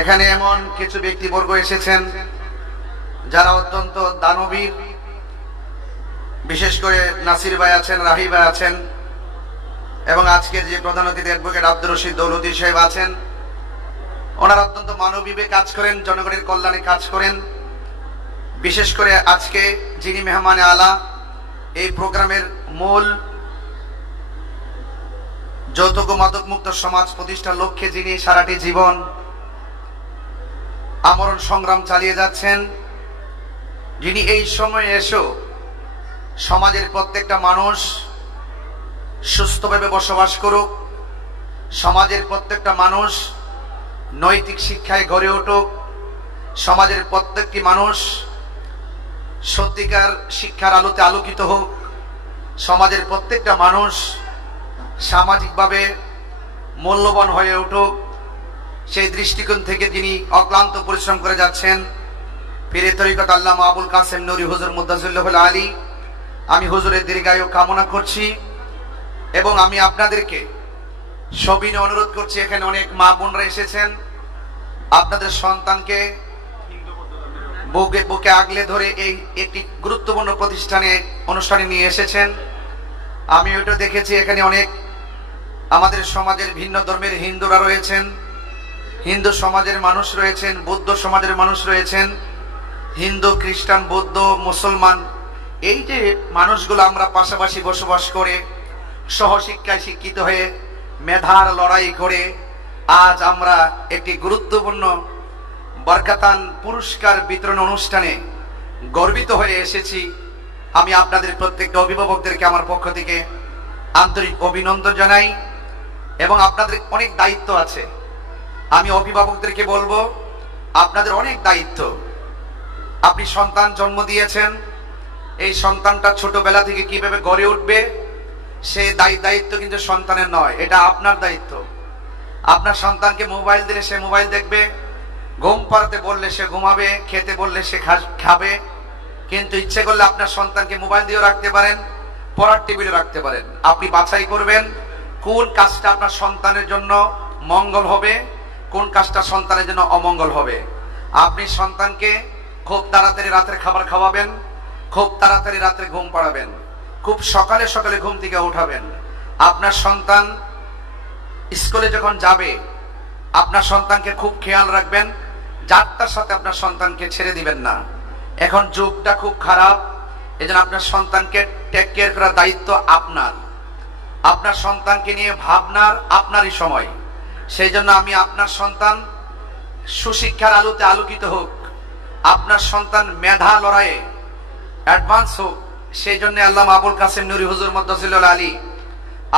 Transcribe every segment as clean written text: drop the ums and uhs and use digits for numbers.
এখানে এমন কিছু ব্যক্তিবর্গ এসেছেন যারা অত্যন্ত দানবীর। বিশেষ করে নাসির ভাই আছেন, রাহি ভাই আছেন, এবং আজকের যে প্রধান অতিথি অ্যাডভোকেট আব্দুর রশিদ দৌলতী সাহেব আছেন। ওনারা অত্যন্ত মানবিক কাজ করেন, জনগণের কল্যাণে কাজ করেন। বিশেষ করে আজকে যিনি মেহমানে আলা, এই প্রোগ্রামের মূল যৌতুক ও মাদক মুক্ত সমাজ প্রতিষ্ঠার লক্ষ্যে যিনি সারাটি জীবন আমরণ সংগ্রাম চালিয়ে যাচ্ছেন, যিনি এই সময়ে এসেও সমাজের প্রত্যেকটা মানুষ সুস্থভাবে বসবাস করুক, সমাজের প্রত্যেকটা মানুষ নৈতিক শিক্ষায় গড়ে উঠুক, সমাজের প্রত্যেকটি মানুষ সত্যিকার শিক্ষার আলোতে আলোকিত হোক, সমাজের প্রত্যেকটা মানুষ সামাজিকভাবে মূল্যবান হয়ে উঠুক, সেই দৃষ্টিকোণ থেকে যিনি অক্লান্ত পরিশ্রম করে যাচ্ছেন পীরে তরিকত আল্লামা আবুল কাসেম নুরি হুজুর মুদ্দাসিল্লাহুল আলী, আমি হুজুরের দীর্ঘায়ু কামনা করছি। এবং আমি আপনাদেরকে সবিনয়ে অনুরোধ করছি, এখানে অনেক মা বোনরা এসেছেন, আপনাদের সন্তানকে বুকে আগলে ধরে এই একটি গুরুত্বপূর্ণ অনুষ্ঠানে নিয়ে এসেছেন। আমি ওটা দেখেছি, এখানে অনেক আমাদের সমাজের ভিন্ন ধর্মের হিন্দুরা রয়েছেন, হিন্দু সমাজের মানুষ রয়েছেন, বৌদ্ধ সমাজের মানুষ রয়েছেন, হিন্দু, খ্রিস্টান, বৌদ্ধ, মুসলমান, এই যে মানুষগুলো আমরা পাশাপাশি বসবাস করে সহশিক্ষায় শিক্ষিত হয়ে মেধার লড়াই করে আজ আমরা একটি গুরুত্বপূর্ণ বরকাতান পুরস্কার বিতরণ অনুষ্ঠানে গর্বিত হয়ে এসেছি। আমি আপনাদের প্রত্যেকটা অভিভাবকদেরকে আমার পক্ষ থেকে আন্তরিক অভিনন্দন জানাই। এবং আপনাদের অনেক দায়িত্ব আছে, আমি অভিভাবকদেরকে বলবো আপনাদের অনেক দায়িত্ব। আপনি সন্তান জন্ম দিয়েছেন, এই সন্তানটা ছোটবেলা থেকে কিভাবে গড়ে উঠবে সেই দায়িত্ব কিন্তু সন্তানের নয়, এটা আপনার দায়িত্ব। আপনার সন্তানকে মোবাইল দিলে সে মোবাইল দেখবে, ঘুম পাড়াতে বললে সে ঘুমাবে, খেতে বললে সে খাবে। কিন্তু ইচ্ছে করলে আপনার সন্তানকে মোবাইল দিয়েও রাখতে পারেন, পড়ার টেবিলে রাখতে পারেন। আপনি বাছাই করবেন কোন কাজটা আপনার সন্তানের জন্য মঙ্গল হবে, কোন কাজটা সন্তানের জন্য অমঙ্গল হবে। আপনি সন্তানকে খুব তাড়াতাড়ি রাতের খাবার খাওয়াবেন, খুব তাড়াতাড়ি রাত্রে ঘুম পাড়াবেন, খুব সকালে সকালে ঘুম থেকে উঠাবেন। আপনার সন্তান স্কুলে যখন যাবে আপনার সন্তানকে খুব খেয়াল রাখবেন, 4টার সাথে আপনার সন্তানকে ছেড়ে দিবেন না। এখন যুগটা খুব খারাপ, এজন্য আপনার সন্তানকে টেক কেয়ার করার দায়িত্ব আপনার। আপনার সন্তানকে নিয়ে ভাবনার আপনারই সময়। সেই জন্য আমি আপনার সন্তান সুশিক্ষার আলোতে আলোকিত হোক, আপনার সন্তান মেধা লড়াইয়ে অ্যাডভান্স হোক, সেই জন্য আল্লামা আবুল কাসেম নুরি হুজুর মুদ্দাসিল্লাহুল আলী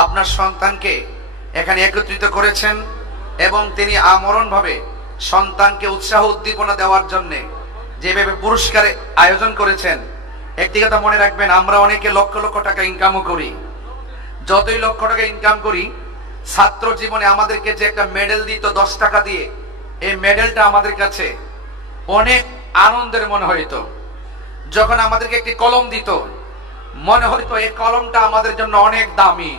আপনার সন্তানকে এখানে একত্রিত করেছেন এবং তিনি আমরণ ভাবে সন্তানকে উৎসাহ উদ্দীপনা দেওয়ার জন্য যেভাবে পুরস্কারে আয়োজন করেছেন। একটি কথা মনে রাখবেন, আমরা অনেকে লক্ষ লক্ষ টাকা ইনকামও করি, যতই লক্ষ টাকা ইনকাম করি, ছাত্র জীবনে আমাদেরকে যে একটা মেডেল দিত 10 টাকা দিয়ে, এই মেডেলটা আমাদের কাছে অনেক আনন্দের মনে হইতো। যখন আমাদেরকে একটি কলম দিত মনে হইতো এই কলমটা আমাদের জন্য অনেক দামি।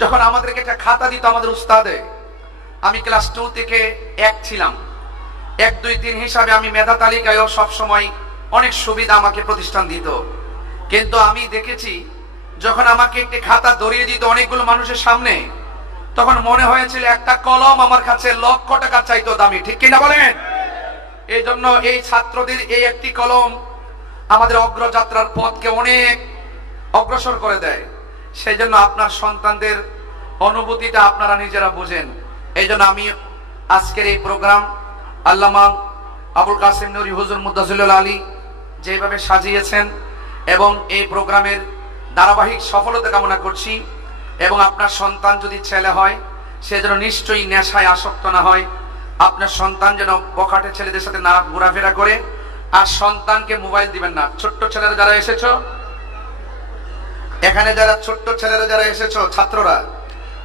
যখন আমাদেরকে একটা খাতা দিত আমাদের উস্তাদে, আমি ক্লাস 2 থেকে 1 ছিলাম, 1 2 3 হিসাবে আমি মেধা তালিকায়ও সবসময় অনেক সুবিধা আমাকে প্রতিষ্ঠান দিত। কিন্তু আমি দেখেছি যখন আমাকে একটি খাতা ধরিয়ে দিত অনেকগুলো মানুষের সামনে, তখন মনে হয়েছিল একটা কলম আমার কাছে লক্ষ টাকা চাইতো দামি। ঠিক কিনা বলেন? এই জন্য এই ছাত্রদের এই একটি কলম আমাদের অগ্রযাত্রার পথকে অনেক অগ্রসর করে দেয়। সেই জন্য আপনার সন্তানদের অনুভূতিটা আপনারা নিজেরা বুঝেন। এই জন্য আমি আজকের এই প্রোগ্রাম আল্লামা আবুল কাসেম নুরি হুজুর মুদ্দাসিল্লাহুল আলী যেভাবে সাজিয়েছেন এবং এই প্রোগ্রামের ধারাবাহিক সফলতা কামনা করছি। এবং আপনার সন্তান যদি ছেলে হয় সে যেন নিশ্চয়ই নেশায় আসক্ত না হয়, আপনার সন্তান যেন বখাটে ছেলেদের সাথে না ঘোরাফেরা করে। আর সন্তানকে মোবাইল দিবেন না। ছোট্ট ছেলেরা যারা এসেছো এখানে, যারা ছোট্ট ছেলেরা যারা এসেছো, ছাত্ররা,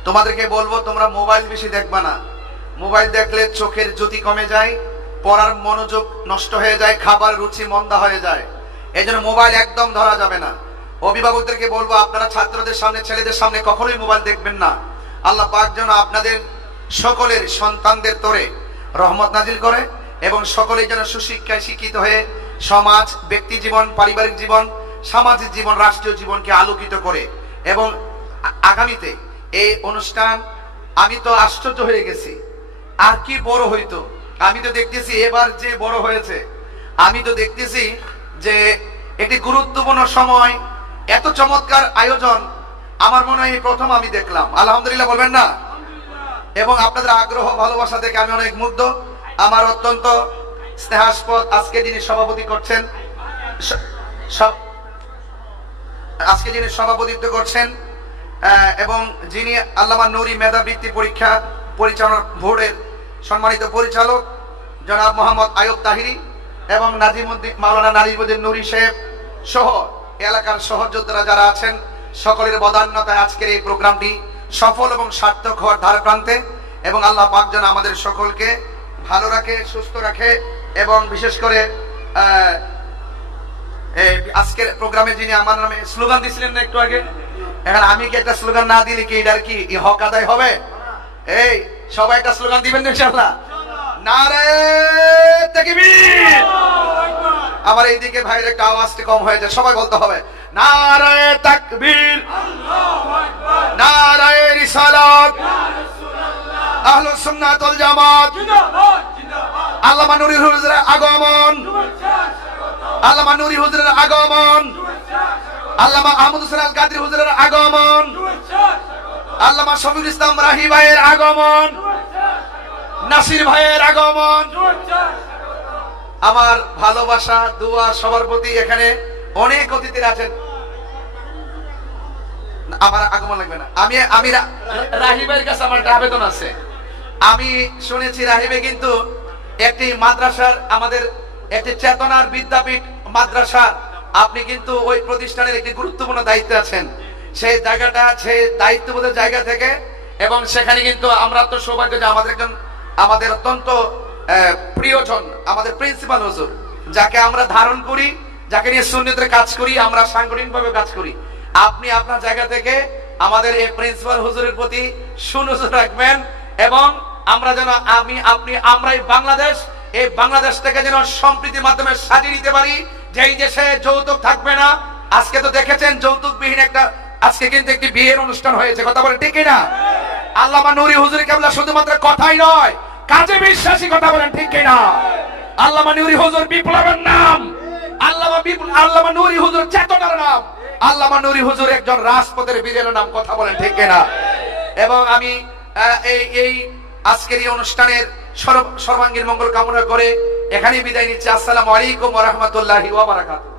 তোমাদেরকে বলবো তোমরা মোবাইল বেশি দেখবা না। মোবাইল দেখলে চোখের জ্যোতি কমে যায়, পড়ার মনোযোগ নষ্ট হয়ে যায়, খাবার রুচি মন্দা হয়ে যায়। এই জন্য মোবাইল একদম ধরা যাবে না। অভিভাবকদেরকে বলবো আপনারা ছাত্রদের সামনে, ছেলেদের সামনে কখনোই মোবাইল দেখবেন না। আল্লাহ পাক যেন আপনাদের সকলের সন্তানদের তোরে রহমত নাজিল করে এবং সকলেই যেন সুশিক্ষায় শিক্ষিত হয়ে সমাজ, ব্যক্তি জীবন, পারিবারিক জীবন, সামাজিক জীবন, রাষ্ট্রীয় জীবনকে আলোকিত করে। এবং আগামীতে এই অনুষ্ঠান, আমি তো আশ্চর্য হয়ে গেছি, আর কি বড় হইতো। আমি তো দেখতেছি এবার যে বড় হয়েছে, আমি তো দেখতেছি যে একটি গুরুত্বপূর্ণ সময়, এত চমৎকার আয়োজন আমার মনে হয় প্রথম আমি দেখলাম। আলহামদুলিল্লাহ বলবেন না? এবং আপনাদের আগ্রহ ভালোবাসা দেখে আমি অনেক মুগ্ধ। আমার অত্যন্ত স্নেহাস্পদ আজকে যিনি সভাপতি করছেন, আজকে যিনি সভাপতিত্ব করছেন এবং যিনি আল্লামা নুরি মেধাবৃত্তি পরীক্ষা পরিচালনা বোর্ডের সম্মানিত পরিচালক জনাব মোহাম্মদ আয়ুব তাহিরি এবং নাজিমুদ্দিন, মাওলানা নাজিমুদ্দিন নুরি সাহেব সহ এলাকার সহযোদ্ধারা যারা আছেন, সকলের বদান্যতায় আজকের এই প্রোগ্রামটি সফল এবং সার্থক হওয়ার ধার প্রান্তে। এবং আল্লাহ পাক যেন আমাদের সকলকে ভালো রাখে, সুস্থ রাখে। এবং বিশেষ করে আজকের প্রোগ্রামে যিনি আমার নামে স্লোগান দিছিলেন না একটু আগে, এখন আমি কি একটা স্লোগান না দিলে কি এটার কি হক আদায় হবে? এই সবাই একটা স্লোগান দিবেন ইনশাআল্লাহ। নারে তাকবীর। আমার এইদিকে ভাইয়ের একটা আওয়াজটা কম হয়ে যায়, সবাই বলতে হবে নারে তাকবীর, আল্লাহু আকবার, নারে রিসালাত, ইয়া রাসূলুল্লাহ, আহলুস সুন্নাত ওয়াল জামাত জিন্দাবাদ, জিন্দাবাদ। আল্লামা নুরি হুজুরের আগমন, আল্লামা নুরি হুজুরের আগমন, আল্লামা আহমদ হোসেন আল কাদরি হুজুরের আগমন, আল্লামা শফিউল ইসলাম রাহি ভাইয়ের আগমন, নাসির ভাইয়ের আগমন। আমার ভালোবাসা, দোয়া সবার প্রতি। এখানে অনেক অতিথিরা আছেন, আমার আগমন লাগবে না। আমি রাহিবের কাছে আমার একটা আবেদন আছে। আমি শুনেছি রাহিবে কিন্তু একটি মাদ্রাসার, আমাদের একটি চেতনার বিদ্যাপীঠ মাদ্রাসা, আপনি কিন্তু ওই প্রতিষ্ঠানের একটি গুরুত্বপূর্ণ দায়িত্বে আছেন। সেই জায়গাটা, সেই দায়িত্ববোধের জায়গা থেকে, এবং সেখানে কিন্তু আমরা তো সৌভাগ্য যে আমাদের অত্যন্ত প্রিয়জন, আমাদের প্রিন্সিপাল হুজুর, যাকে আমরা ধারণ করি, যাকে নিয়ে সুন্নতের কাজ করি, আমরা সাংগঠনিকভাবে কাজ করি। আপনি আপনার জায়গা থেকে আমাদের এই প্রিন্সিপাল হুজুরের প্রতি সুনজর রাখবেন এবং আমরা যেন আমরা এই বাংলাদেশটাকে যেন সম্প্রীতির মাধ্যমে সাজিয়ে নিতে পারি। যেই দেশে যৌতুক থাকবে না। আজকে তো দেখেছেন যৌতুকবিহীন আজকে কিন্তু একটি বিয়ের অনুষ্ঠান হয়েছে, কথা বলে ঠিক না? আল্লামা নুরি হুজুর কেবল শুধুমাত্র কথাই নয়, কাজে বিশ্বাসী, কথা বলেন ঠিক না? আল্লামা নুরি হুজুর বিপ্লবের নাম, আল্লামা নুরি হুজুর চেতনার নাম, আল্লামা নুরি হুজুর একজন রাজপথের বীরের নাম, কথা বলেন ঠিক না? এবং আমি এই আজকের এই অনুষ্ঠানের সর্বাঙ্গীন মঙ্গল কামনা করে এখানেই বিদায় নিচ্ছি। আসসালামু আলাইকুম ওয়া রাহমাতুল্লাহি ওয়া বারাকাতুহু।